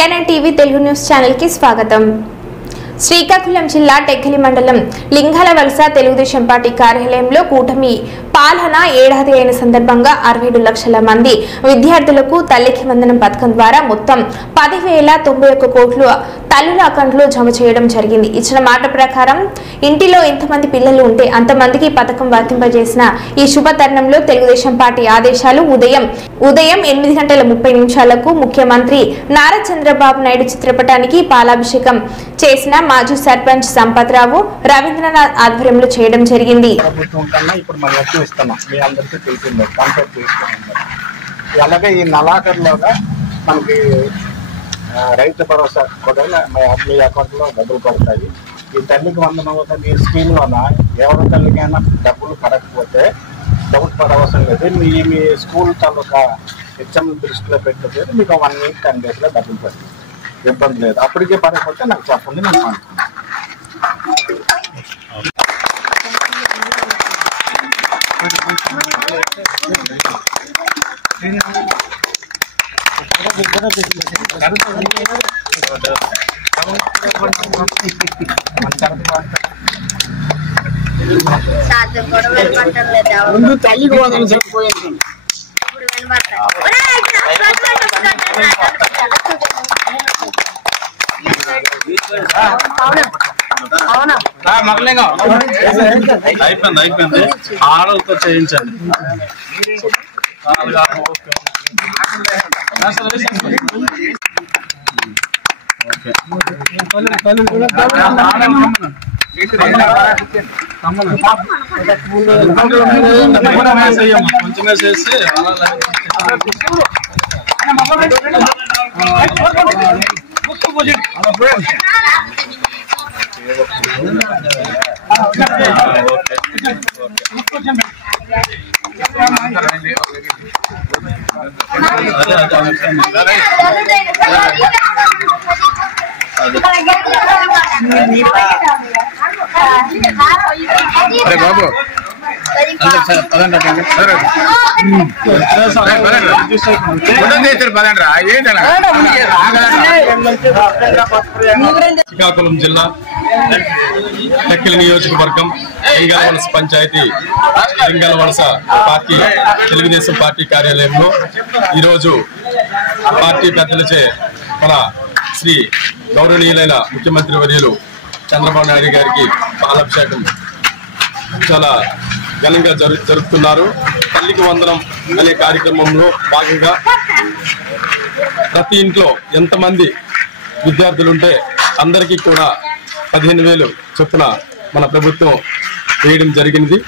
CNN TV Telugu news channel కి స్వాగతం। శ్రీకాకుళం జిల్లా టెక్కలి మండలం లింగాలవలస తెలుగుదేశం పార్టీ కార్యాలయంలో కూటమి పాలన ఏడాది అయిన సందర్భంగా 67 లక్షల మంది విద్యార్థులకు తల్లికి వందనం పథకం ద్వారా మొత్తం 10,091 కోట్లు తల్లుల అకౌంట్లో జమ చేయడం జరిగింది। ఇచ్చిన మాట ప్రకారం ఇంటిలో ఎంతమంది పిల్లలు ఉంటే అంతమందికి పథకం వర్తింపజేసిన ఈ శుభ తరుణంలో తెలుగుదేశం పార్టీ ఆదేశాలు ఉదయం 8:30 ముఖ్యమంత్రి నారా చంద్రబాబు నాయుడు చిత్రపటానికి పాలాభిషేకం చేసిన మాజీ సర్పంచ్ సంపత్రావు రవీంద్రనాథ్ ఆధ్వర్యంలో చేయడం జరిగింది। అలాగే ఈ నలాకర్లోగా మనకి రైతు భరోసా కూడా మీ అకౌంట్ లో డబ్బులు పడతాయి। ఈ తల్లికి వందనం ఈ స్కీమ్ లోన ఎవరి తల్లికైనా డబ్బులు పడకపోతే డబ్బులు పడవసరం లేదు। మీ స్కూల్ తాలూకా ఎగ్జామ్ దృష్టిలో పెట్టకపోతే మీకు 1 వీక్ 10 days లో డబ్బులు పడుతుంది, ఇబ్బంది లేదు। అప్పటికే పడకపోతే నాకు చెప్పండి, నేను ముందు తల్లికి వందనం చెప్పిపోయింది। అయిపోయింది ఆడలతో చేయించండి। కొంచెమే చేసి అరే బాబు శ్రీకాకుళం జిల్లా టెక్కలి నియోజకవర్గం లింగాలవలస పంచాయతీ లింగాలవలస పార్టీ తెలుగుదేశం పార్టీ కార్యాలయంలో ఈరోజు పార్టీ పెద్దలచే మన శ్రీ గౌరవనీయులైన ముఖ్యమంత్రి వర్యులు చంద్రబాబు నాయుడు గారికి పాలాభిషేకం చాలా ఘనంగా జరుపుతున్నారు। తల్లికి వందనం అనే కార్యక్రమంలో భాగంగా ప్రతి ఇంట్లో ఎంతమంది విద్యార్థులుంటే అందరికీ కూడా 15,000 చొప్పున మన ప్రభుత్వం వేయడం జరిగింది।